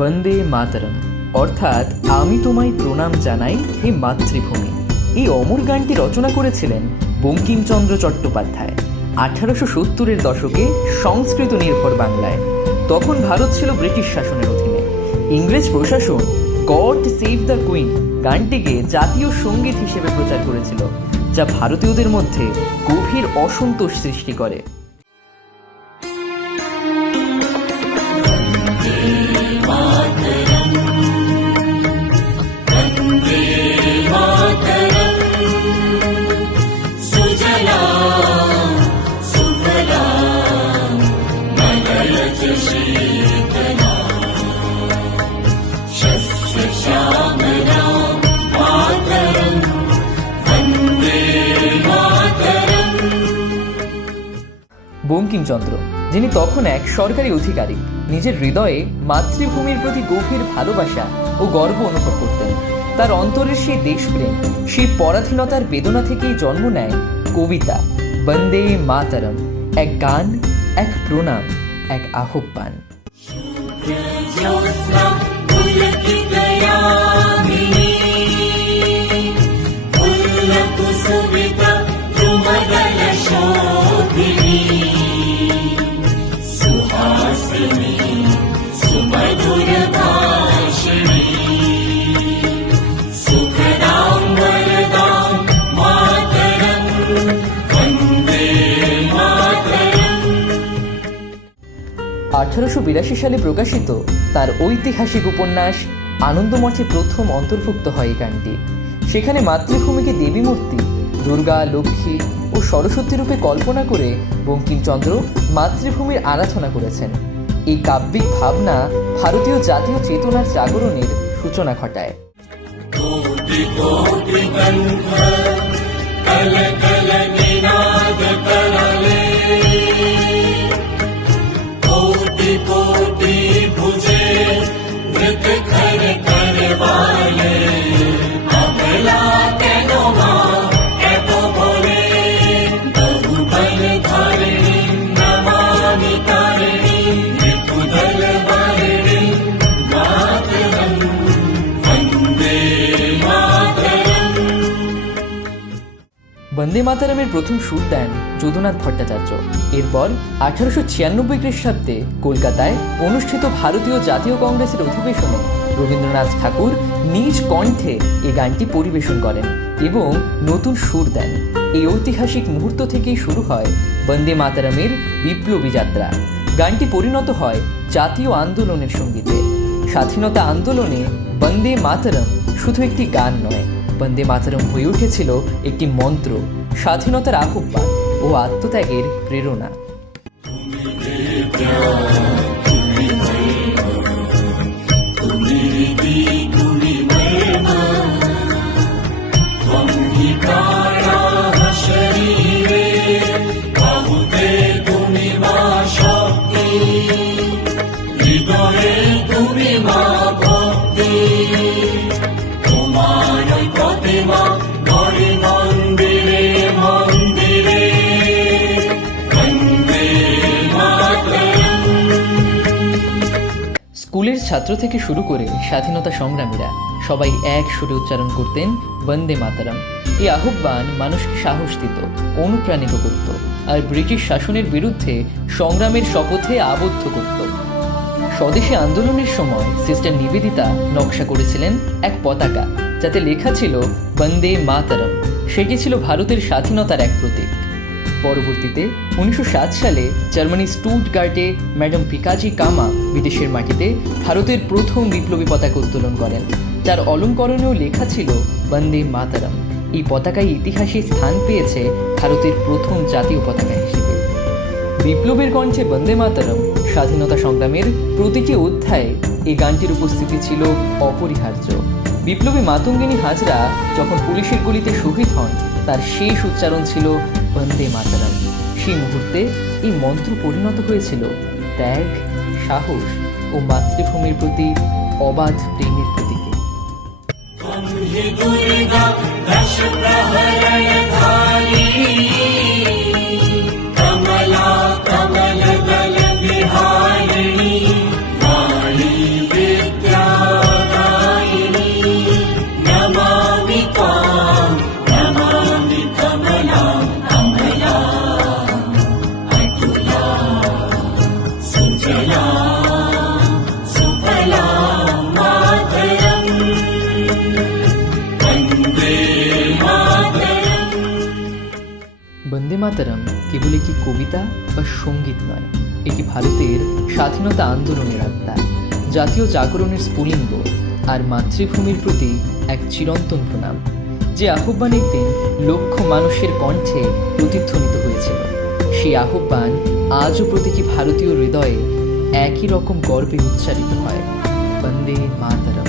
বন্দে মাতরম অর্থাৎ আমি তোমায় প্রণাম জানাই হে মাতৃভূমি। এই অমর গানটি রচনা করেছিলেন বঙ্কিমচন্দ্র চট্টোপাধ্যায় 1870-এর দশকে সংস্কৃত নির্ভর বাংলায়। তখন ভারত ছিল ব্রিটিশ শাসনের অধীনে। ইংরেজ প্রশাসন গড সেভ দ্য কুইন গানটিকে জাতীয় সঙ্গীত হিসেবে প্রচার করেছিল, যা ভারতীয়দের মধ্যে গভীর অসন্তোষ সৃষ্টি করে। বঙ্কিমচন্দ্র, যিনি তখন এক সরকারি অধিকারী, নিজের হৃদয়ে মাতৃভূমির প্রতি গভীর ভালোবাসা ও গর্ব অনুভব করতেন। তার অন্তরের সেই দেশপ্রেম, সেই পরাধীনতার বেদনা থেকেই জন্ম নেয় কবিতা বন্দে মাতরম, এক গান, এক প্রণাম, এক আহ্বান। সালে প্রকাশিত তার ঐতিহাসিক উপন্যাস আনন্দমঠে প্রথম অন্তর্ভুক্ত হয় এই গানটি। সেখানে মাতৃভূমিকে দেবী মূর্তি দুর্গা, লক্ষ্মী ও সরস্বতী রূপে কল্পনা করে বঙ্কিমচন্দ্র মাতৃভূমির আরাধনা করেছেন। এই কাব্যিক ভাবনা ভারতীয় জাতীয় চেতনার জাগরণের সূচনা ঘটায়। বন্দে মাতরমের প্রথম সুর দেন যদুনাথ ভট্টাচার্য। এরপর 1896 খ্রিস্টাব্দে কলকাতায় অনুষ্ঠিত ভারতীয় জাতীয় কংগ্রেসের অধিবেশনে রবীন্দ্রনাথ ঠাকুর নিজ কণ্ঠে এই গানটি পরিবেশন করেন এবং নতুন সুর দেন। এই ঐতিহাসিক মুহূর্ত থেকেই শুরু হয় বন্দে মাতরমের বিপ্লবী যাত্রা। গানটি পরিণত হয় জাতীয় আন্দোলনের সঙ্গীতে। স্বাধীনতা আন্দোলনে বন্দে মাতরম শুধু একটি গান নয়, বন্দে মাতরম হয়ে উঠেছিল একটি মন্ত্র, স্বাধীনতার আহ্বান ও আত্মত্যাগের প্রেরণা। স্কুলের ছাত্র থেকে শুরু করে স্বাধীনতা সংগ্রামীরা সবাই এক সুরে উচ্চারণ করতেন বন্দে মাতরম। এই আহ্বান মানুষকে সাহস দিত, অনুপ্রাণিত করত আর ব্রিটিশ শাসনের বিরুদ্ধে সংগ্রামের শপথে আবদ্ধ করত। স্বদেশী আন্দোলনের সময় সিস্টার নিবেদিতা নকশা করেছিলেন এক পতাকা, যাতে লেখা ছিল বন্দে মাতরম। সেটি ছিল ভারতের স্বাধীনতার এক প্রতীক। পরবর্তীতে 1907 সালে জার্মানির স্টুটগার্টে ম্যাডাম পিকাজি কামা বিদেশের মাটিতে ভারতের প্রথম বিপ্লবী পতাকা উত্তোলন করেন, যার অলঙ্করণেও লেখা ছিল বন্দে মাতরম। এই পতাকায় ইতিহাসে স্থান পেয়েছে ভারতের প্রথম জাতীয় পতাকা হিসেবে। বিপ্লবের কণ্ঠে বন্দে মাতরম স্বাধীনতা সংগ্রামের প্রতিটি অধ্যায়ে এই গানটির উপস্থিতি ছিল অপরিহার্য। বিপ্লবী মাতঙ্গিনী হাজরা যখন পুলিশের গুলিতে শহীদ হন, তার শেষ উচ্চারণ ছিল বন্দে মাতরম। সেই মুহূর্তে এই মন্ত্র পরিণত হয়েছিল ত্যাগ, সাহস ও মাতৃভূমির প্রতি অবাধ প্রেমের প্রতীকে। कमला कमल दल विहारिणी वाणी মাতরম কেবল একটি কবিতা বা সঙ্গীত নয়, এটি ভারতের স্বাধীনতা আন্দোলনের আত্মা, জাতীয় জাগরণের স্ফুলিঙ্গ আর মাতৃভূমির প্রতি এক চিরন্তন প্রণাম। যে আহ্বান একদিন লক্ষ মানুষের কণ্ঠে প্রতিধ্বনিত হয়েছিল, সেই আহ্বান আজও প্রতিটি ভারতীয় হৃদয়ে একই রকম গর্বে উচ্চারিত হয়, বন্দে মাতরম।